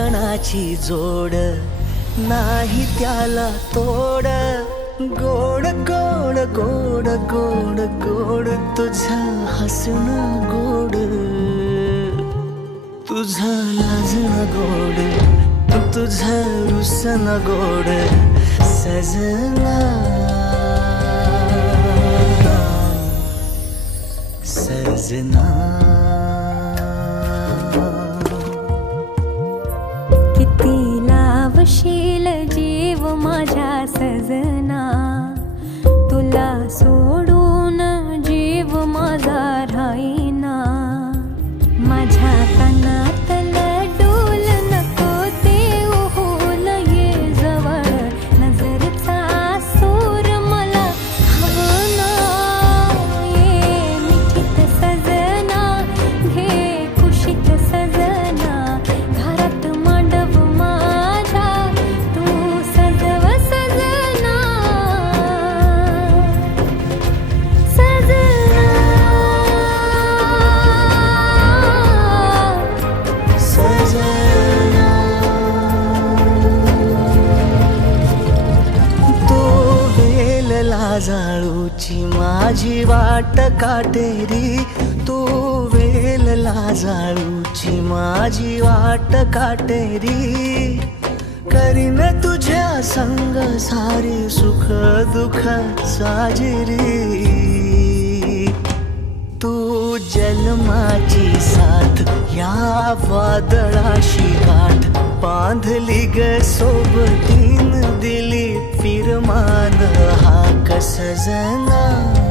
कणाची जोड नाही त्याला तोड. गोड गोड गोड गोड गोड तुझं हसणं गोड. तुझं लाजणं गोड तुझं रुसन गोड सजना सजना. तपशील जीव माझ्या सज लाजाळूची माझी वाट काटेरी तू वेल लाजाळूची माझी वाट काटेरी करीन तुझ्या संग सारी सुख दुख साजिरी. तू जन्माची साथ या वादळाशी गाठ. बांधली ग सोबतीन दिली फिरमान हा कस जना सजना